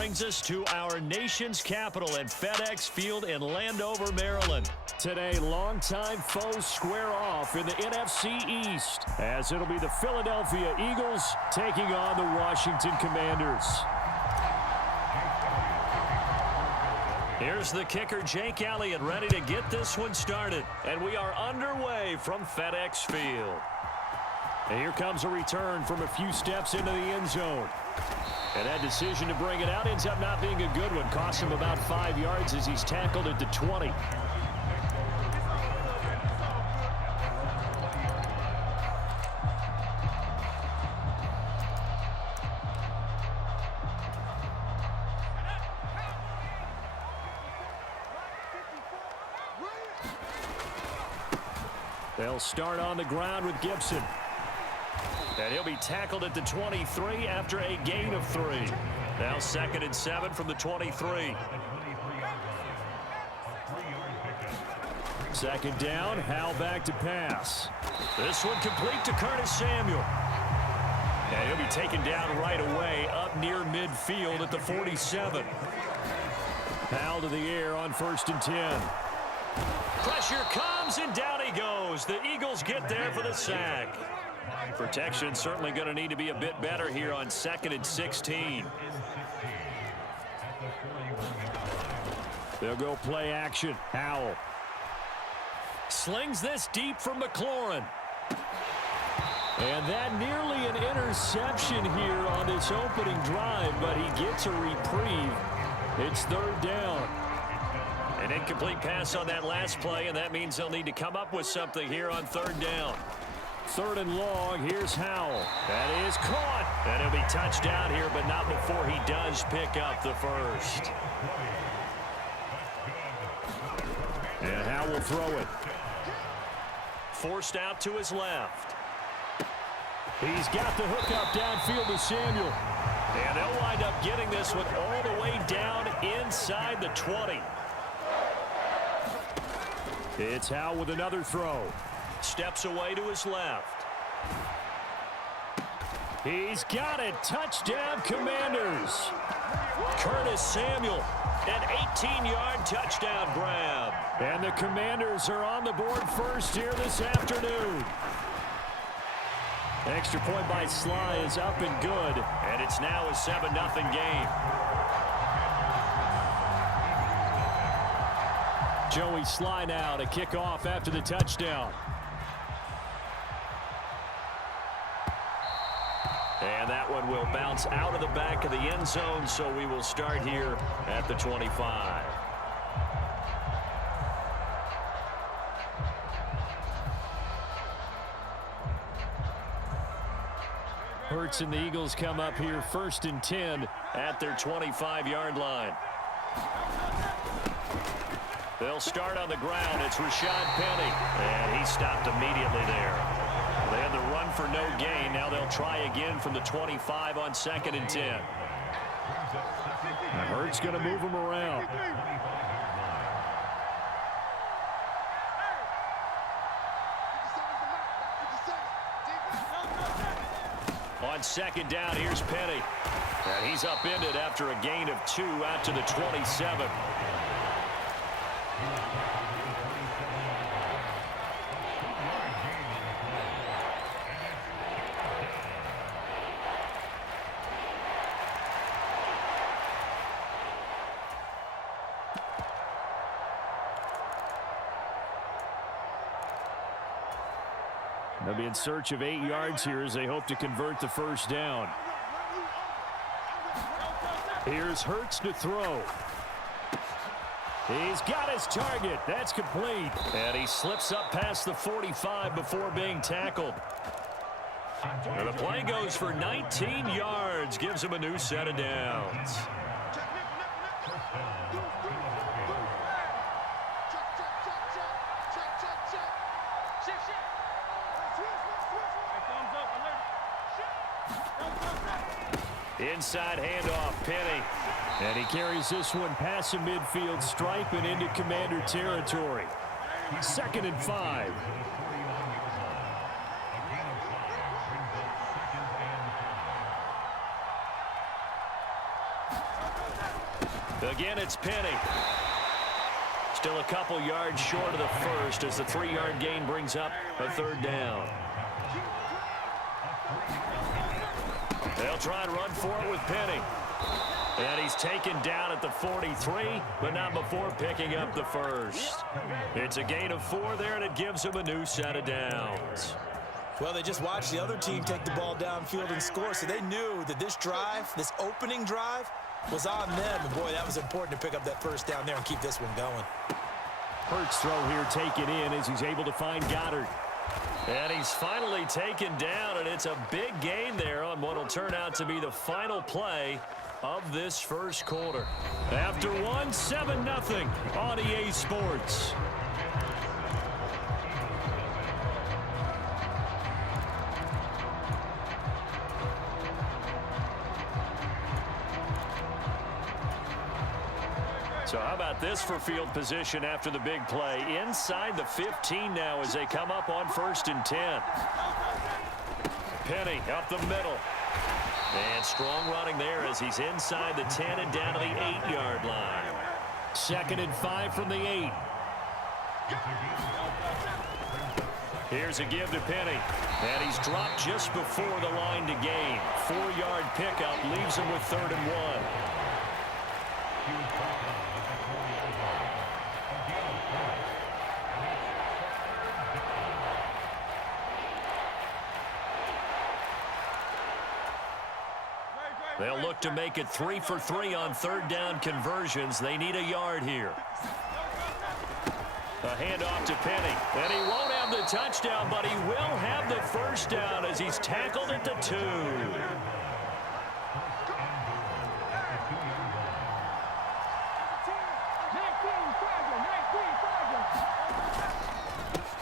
brings us to our nation's capital at FedEx Field in Landover, Maryland. Today, longtime foes square off in the NFC East, as it'll be the Philadelphia Eagles taking on the Washington Commanders. Here's the kicker, Jake Elliott, ready to get this one started. And we are underway from FedEx Field. And here comes a return from a few steps into the end zone. And that decision to bring it out ends up not being a good one. Costs him about 5 yards as he's tackled at the 20. They'll start on the ground with Gibson. And he'll be tackled at the 23 after a gain of 3. Now 2nd and 7 from the 23. Second down, Howell back to pass. This one complete to Curtis Samuel. And he'll be taken down right away up near midfield at the 47. Howell to the air on 1st and 10. Pressure comes, and down he goes. The Eagles get there for the sack. Protection certainly going to need to be a bit better here on 2nd and 16. They'll go play action. Howell slings this deep from McLaurin. And that nearly an interception here on this opening drive, but he gets a reprieve. It's 3rd down. An incomplete pass on that last play, and that means they'll need to come up with something here on 3rd down. 3rd and long, here's Howell. That is caught. And he'll be touched down here, but not before he does pick up the first. And Howell will throw it. Forced out to his left. He's got the hook up downfield to Samuel. And they'll wind up getting this one all the way down inside the 20. It's Howell with another throw. Steps away to his left. He's got it. Touchdown, Commanders. Curtis Samuel, an 18-yard touchdown grab. And the Commanders are on the board first here this afternoon. Extra point by Sly is up and good. And it's now a 7-0 game. Joey Sly now to kick off after the touchdown. And that one will bounce out of the back of the end zone, so we will start here at the 25. Hurts and the Eagles come up here 1st and 10 at their 25-yard line. They'll start on the ground. It's Rashad Penny. And he stopped immediately there. They had the run for no gain. Now they'll try again from the 25 on 2nd and 10. And Hurts going to move him around. On 2nd down, here's Penny. And he's upended after a gain of 2 out to the 27. They'll be in search of 8 yards here as they hope to convert the first down. Here's Hurts to throw. He's got his target. That's complete. And he slips up past the 45 before being tackled. And the play goes for 19 yards. Gives him a new set of downs. Inside handoff, Penny. And he carries this one past the midfield stripe and into Commander territory. 2nd and 5. Again, it's Penny. Still a couple yards short of the first as the 3-yard gain brings up a third down. They'll try and run for it with Penny. And he's taken down at the 43, but not before picking up the first. It's a gain of 4 there, and it gives him a new set of downs. Well, they just watched the other team take the ball downfield and score, so they knew that this drive, this opening drive, was on them. And, boy, that was important to pick up that first down there and keep this one going. Hurts throw here taken in as he's able to find Goddard. And he's finally taken down, and it's a big gain there on what will turn out to be the final play of this first quarter. After one, 7-0 on EA Sports. So how about this for field position after the big play? Inside the 15 now as they come up on 1st and 10. Penny up the middle. And strong running there as he's inside the 10 and down to the 8-yard line. 2nd and 5 from the 8. Here's a give to Penny. And he's dropped just before the line to gain. 4-yard pickup leaves him with 3rd and 1. They'll look to make it 3 for 3 on 3rd down conversions. They need a yard here. A handoff to Penny. And he won't have the touchdown, but he will have the first down as he's tackled at the 2.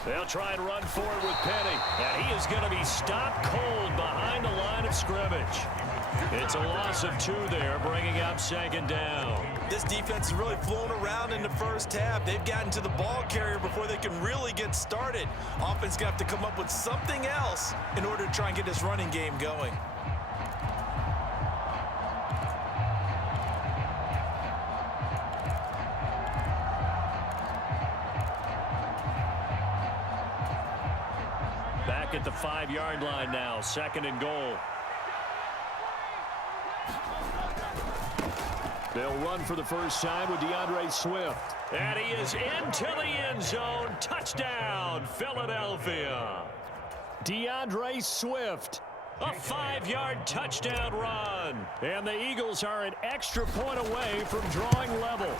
They'll try and run forward with Penny. And he is going to be stopped cold behind the line of scrimmage. It's a loss of 2 there, bringing up 2nd down. This defense is really flown around in the first half. They've gotten to the ball carrier before they can really get started. Offense got to come up with something else in order to try and get this running game going. Back at the 5-yard line now, 2nd and goal. They'll run for the first time with DeAndre Swift. And he is into the end zone. Touchdown, Philadelphia. DeAndre Swift. A 5-yard touchdown run. And the Eagles are an extra point away from drawing level.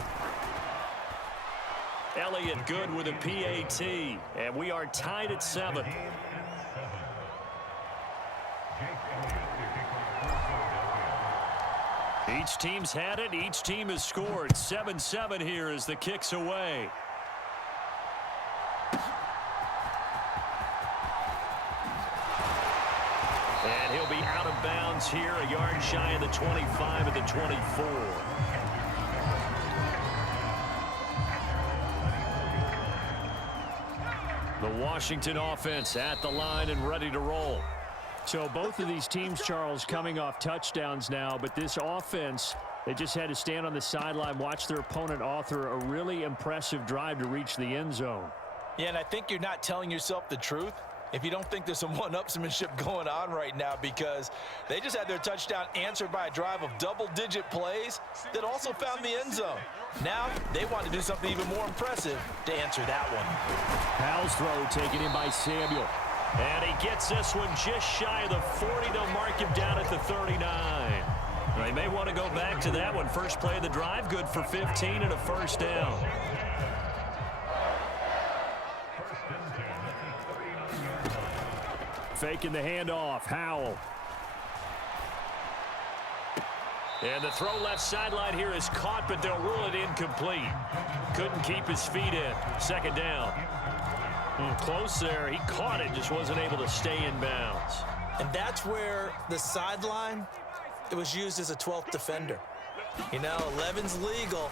Elliott good with a PAT. And we are tied at 7. Each team's had it. Each team has scored. 7-7 here as the kick's away. And he'll be out of bounds here, a yard shy of the 25 at the 24. The Washington offense at the line and ready to roll. So both of these teams, Charles, coming off touchdowns now, but this offense, they just had to stand on the sideline, watch their opponent author a really impressive drive to reach the end zone. Yeah, and I think you're not telling yourself the truth if you don't think there's some one-upsmanship going on right now, because they just had their touchdown answered by a drive of double-digit plays that also found the end zone. Now they want to do something even more impressive to answer that one. Powell's throw taken in by Samuel. And he gets this one just shy of the 40. They'll mark him down at the 39. They may want to go back to that one. First play of the drive, good for 15 and a first down. Faking the handoff, Howell. And the throw left sideline here is caught, but they'll rule it incomplete. Couldn't keep his feet in. 2nd down. Close there. He caught it, just wasn't able to stay in bounds. And that's where the sideline, it was used as a 12th defender. You know, 11's legal.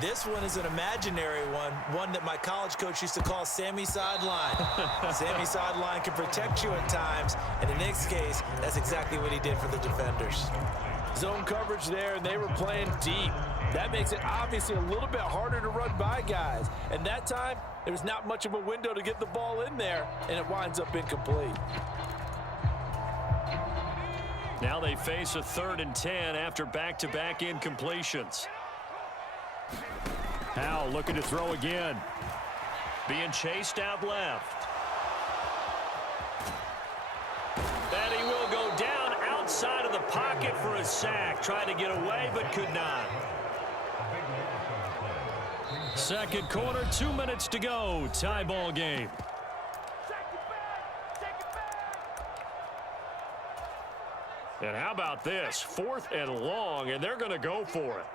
This one is an imaginary one that my college coach used to call Sammy Sideline. Sammy Sideline can protect you at times, and in this case, that's exactly what he did for the defenders. Zone coverage there, and they were playing deep. That makes it obviously a little bit harder to run by guys. And that time, there was not much of a window to get the ball in there, and it winds up incomplete. Now they face a 3rd and 10 after back-to-back incompletions. Howell looking to throw again. Being chased out left. And he will go down outside of the pocket for a sack. Tried to get away, but could not. Second quarter, 2 minutes to go. Tie ball game. And how about this? 4th and long, and they're going to go for it.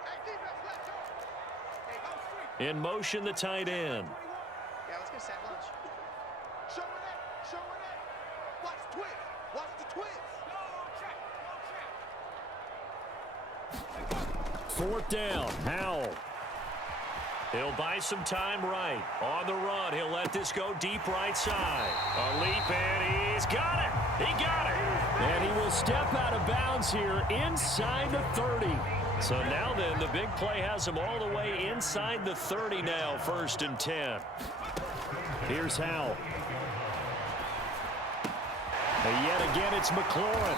In motion, the tight end. Yeah, let's get set lunch. Show her that. Show her that. Watch the twist. Watch the twist. 4th down. Howell. He'll buy some time right. On the run, he'll let this go deep right side. A leap, and he's got it. He got it. And he will step out of bounds here inside the 30. So now then, the big play has him all the way inside the 30 now, 1st and 10. Here's Howell. And yet again, it's McLaurin.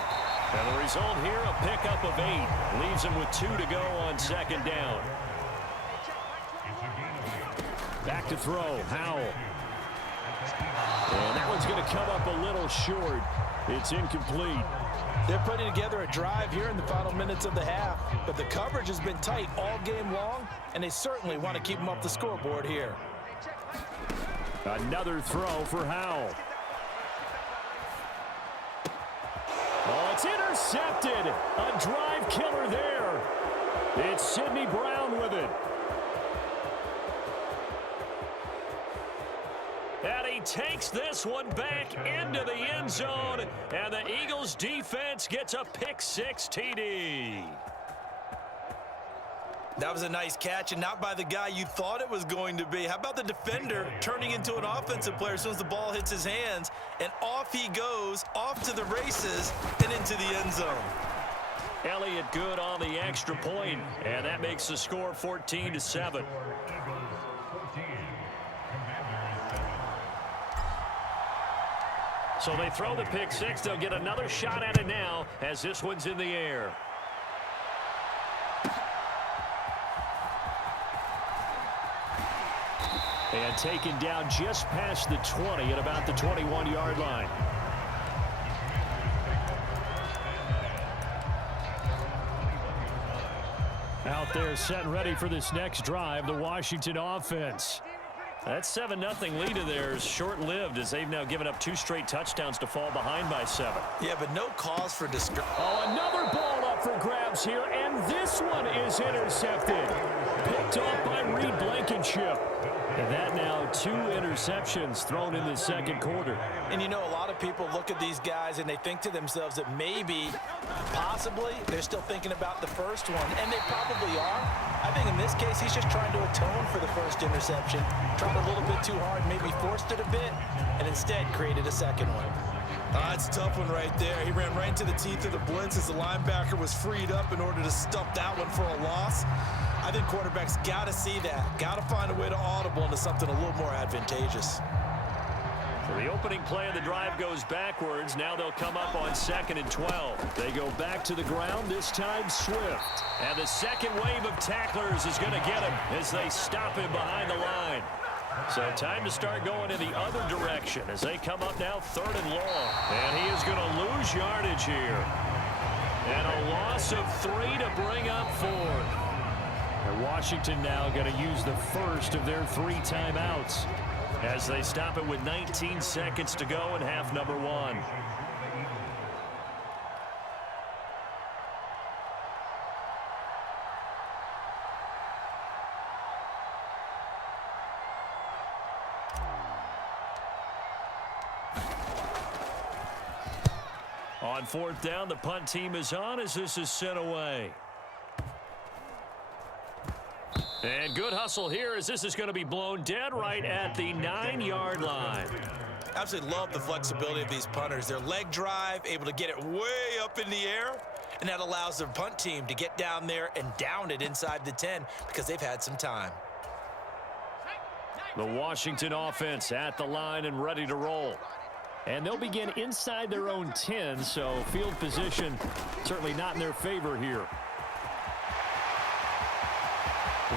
And the result here, a pickup of 8. Leaves him with 2 to go on 2nd down. Back to throw, Howell. And that one's going to come up a little short. It's incomplete. They're putting together a drive here in the final minutes of the half, but the coverage has been tight all game long, and they certainly want to keep them off the scoreboard here. Another throw for Howell. Oh, it's intercepted. A drive killer there. It's Sidney Brown with it. And he takes this one back into the end zone, and the Eagles defense gets a pick-6 TD. That was a nice catch, and not by the guy you thought it was going to be. How about the defender turning into an offensive player as soon as the ball hits his hands, and off he goes, off to the races, and into the end zone. Elliott good on the extra point, and that makes the score 14-7. So they throw the pick-6. They'll get another shot at it now as this one's in the air. And taken down just past the 20 at about the 21-yard line. Out there set and ready for this next drive, the Washington offense. That 7-0 lead of theirs short-lived as they've now given up 2 straight touchdowns to fall behind by 7. Yeah, but no cause for discouragement. Oh, another ball up for grabs here, and this one is intercepted. Picked off by Reed Blankenship. And that now 2 interceptions thrown in the second quarter. And you know, a lot of people look at these guys and they think to themselves that maybe, possibly, they're still thinking about the first one. And they probably are. I think in this case, he's just trying to atone for the first interception. Tried a little bit too hard, maybe forced it a bit, and instead created a second one. That's a tough one right there. He ran right into the teeth of the blitz as the linebacker was freed up in order to stump that one for a loss. I think quarterbacks got to see that. Got to find a way to audible into something a little more advantageous. So the opening play of the drive goes backwards. Now they'll come up on 2nd and 12. They go back to the ground, this time Swift. And the second wave of tacklers is going to get him as they stop him behind the line. So time to start going in the other direction as they come up now 3rd and long. And he is going to lose yardage here. And a loss of 3 to bring up 4th. And Washington now going to use the first of their 3 timeouts as they stop it with 19 seconds to go in half number 1. On 4th down, the punt team is on as this is sent away. And good hustle here as this is going to be blown dead right at the 9-yard line. Absolutely love the flexibility of these punters. Their leg drive, able to get it way up in the air and that allows their punt team to get down there and down it inside the 10 because they've had some time. The Washington offense at the line and ready to roll. And they'll begin inside their own 10, so field position certainly not in their favor here.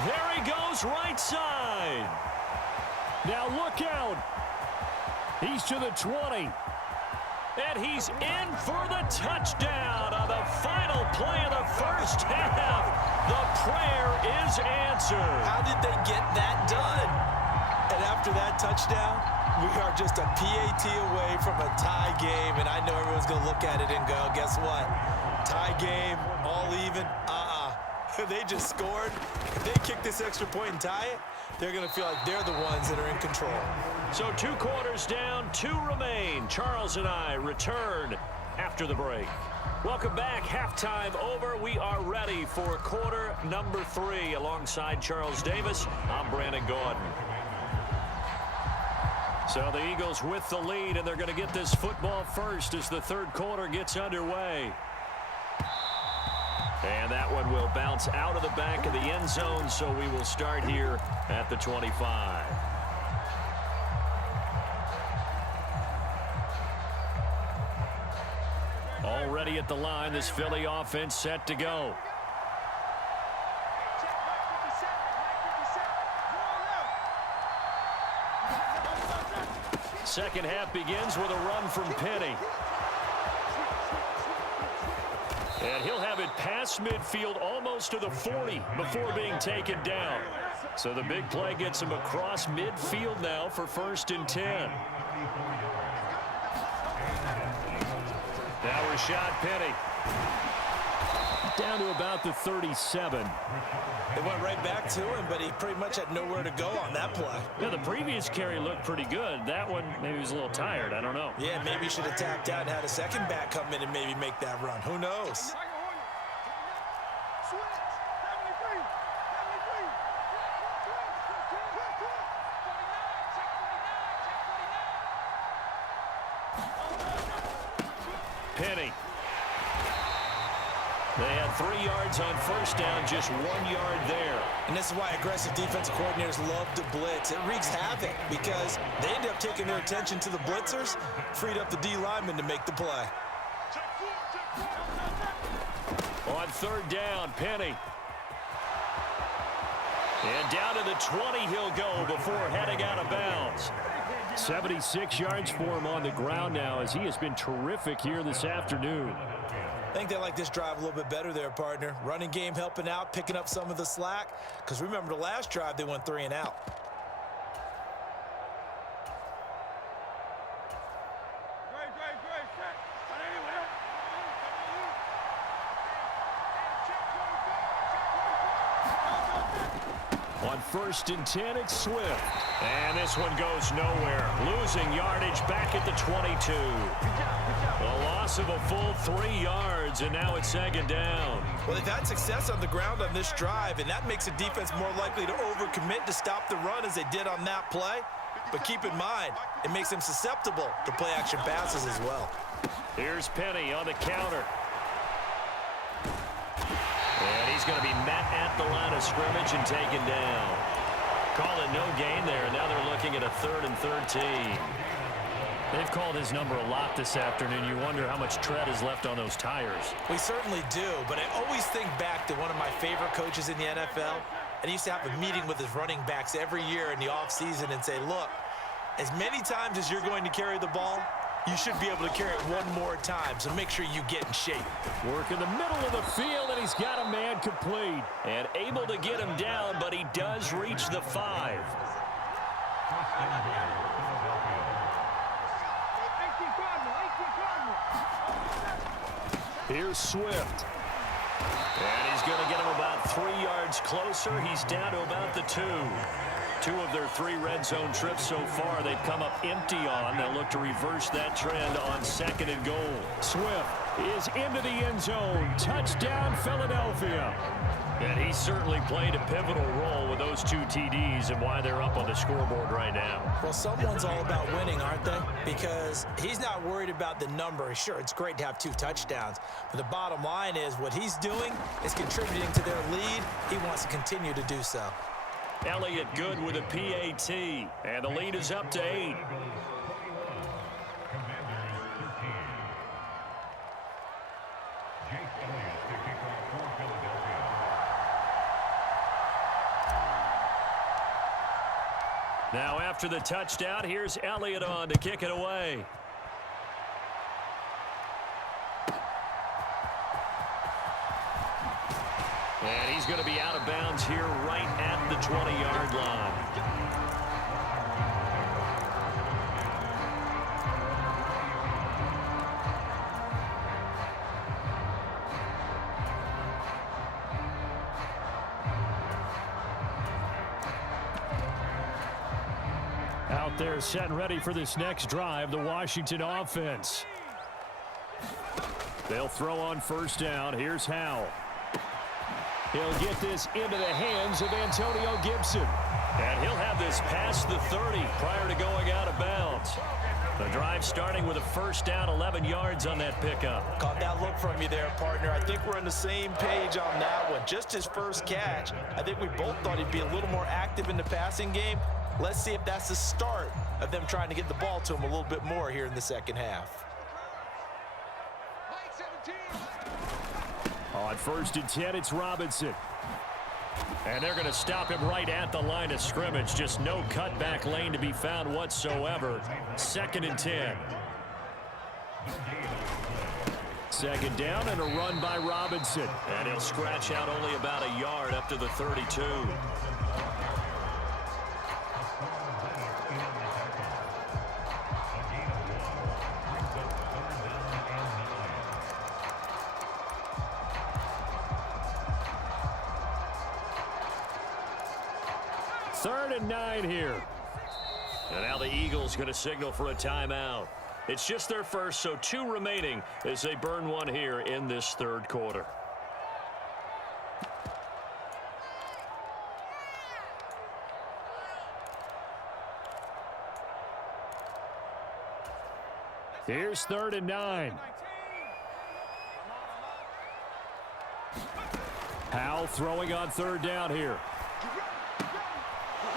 There he goes, right side. Now look out. He's to the 20. And he's in for the touchdown on the final play of the first half. The prayer is answered. How did they get that done? And after that touchdown, we are just a PAT away from a tie game. And I know everyone's going to look at it and go, guess what? Tie game, all even. They just scored. If they kick this extra point and tie it, they're going to feel like they're the ones that are in control. So 2 quarters down, 2 remain. Charles and I return after the break. Welcome back. Halftime over. We are ready for quarter number 3. Alongside Charles Davis, I'm Brandon Gordon. So the Eagles with the lead, and they're going to get this football first as the third quarter gets underway. And that one will bounce out of the back of the end zone, so we will start here at the 25. Already at the line, this Philly offense set to go. Second half begins with a run from Penny. And he'll have it past midfield almost to the 40 before being taken down. So the big play gets him across midfield now for 1st and 10. Now Rashad Penny. Down to about the 37. They went right back to him, but he pretty much had nowhere to go on that play. Yeah, the previous carry looked pretty good. That one, maybe he was a little tired. I don't know. Yeah, maybe he should have tapped out and had a second back come in and maybe make that run. Who knows? Penny. They had 3 yards on first down, just 1 yard there. And this is why aggressive defensive coordinators love to blitz. It wreaks havoc because they end up taking their attention to the blitzers, freed up the D lineman to make the play. On 3rd down, Penny. And down to the 20 he'll go before heading out of bounds. 76 yards for him on the ground now as he has been terrific here this afternoon. I think they like this drive a little bit better there, partner. Running game helping out, picking up some of the slack. Because remember the last drive, they went 3 and out. On 1st and 10, it's Swift. And this one goes nowhere. Losing yardage back at the 22. A loss of a full 3 yards, and now it's 2nd down. Well, they've had success on the ground on this drive, and that makes the defense more likely to overcommit to stop the run as they did on that play. But keep in mind, it makes them susceptible to play-action passes as well. Here's Penny on the counter. And he's going to be met at the line of scrimmage and taken down. Calling no gain there, and now they're looking at a 3rd and 13. They've called his number a lot this afternoon. You wonder how much tread is left on those tires. We certainly do, but I always think back to one of my favorite coaches in the NFL. And he used to have a meeting with his running backs every year in the offseason and say, look, as many times as you're going to carry the ball, you should be able to carry it one more time, so make sure you get in shape. Work in the middle of the field, and he's got a man complete. And able to get him down, but he does reach the 5. Here's Swift. And he's going to get him about 3 yards closer. He's down to about the 2. 2 of their 3 red zone trips so far they've come up empty on. They'll look to reverse that trend on 2nd and goal. Swift is into the end zone. Touchdown, Philadelphia. And he certainly played a pivotal role with those 2 TDs and why they're up on the scoreboard right now. Well, someone's all about winning, aren't they? Because he's not worried about the number. Sure, it's great to have 2 touchdowns, but the bottom line is what he's doing is contributing to their lead. He wants to continue to do so. Elliott good with a PAT, and the lead is up to 8. Now after the touchdown, here's Elliott on to kick it away. And he's going to be out of bounds here right at the 20-yard line. Out there set and ready for this next drive, the Washington offense. They'll throw on first down. Here's Howell. He'll get this into the hands of Antonio Gibson. And he'll have this past the 30 prior to going out of bounds. The drive starting with a first down, 11 yards on that pickup. Caught that look from you there, partner. I think we're on the same page on that one. Just his first catch. I think we both thought he'd be a little more active in the passing game. Let's see if that's the start of them trying to get the ball to him a little bit more here in the second half. On first and 10, it's Robinson. And they're going to stop him right at the line of scrimmage. Just no cutback lane to be found whatsoever. Second and 10. Second down and a run by Robinson. And he'll scratch out only about a yard up to the 32. Third and 9 here. And now the Eagles going to signal for a timeout. It's just their first, so 2 remaining as they burn one here in this third quarter. Here's third and 9. Howell throwing on third down here.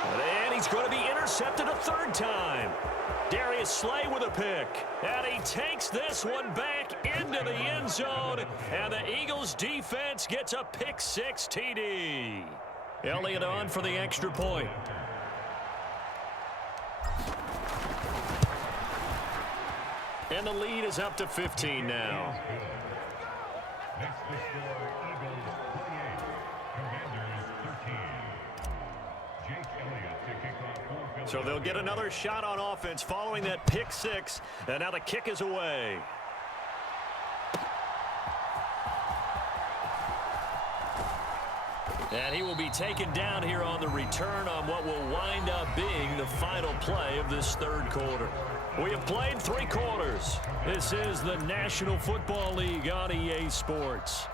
And he's going to be intercepted a third time. Darius Slay with a pick. And he takes this one back into the end zone. And the Eagles defense gets a pick-6 TD. Elliott on for the extra point. And the lead is up to 15 now. So they'll get another shot on offense following that pick-6. And now the kick is away. And he will be taken down here on the return on what will wind up being the final play of this third quarter. We have played 3 quarters. This is the National Football League on EA Sports.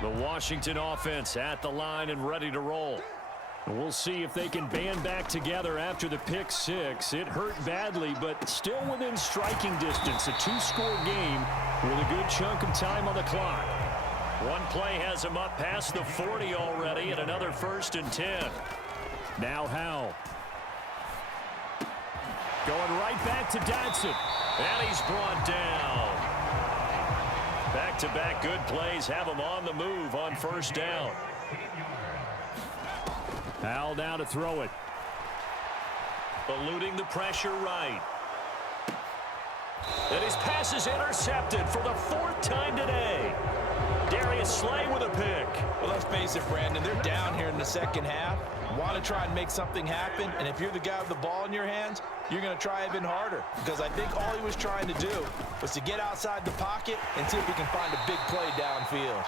The Washington offense at the line and ready to roll. We'll see if they can band back together after the pick-6. It hurt badly, but still within striking distance. A 2-score game with a good chunk of time on the clock. One play has him up past the 40 already, and another first and 10. Now Howell. Going right back to Dotson. And he's brought down. Back-to-back good plays have him on the move on first down. Howell now to throw it. Eluding the pressure right. And his pass is intercepted for the 4th time today. Darius Slay with a pick. Well, let's face it, Brandon. They're down here in the second half. Want to try and make something happen. And if you're the guy with the ball in your hands, you're going to try even harder. Because I think all he was trying to do was to get outside the pocket and see if he can find a big play downfield.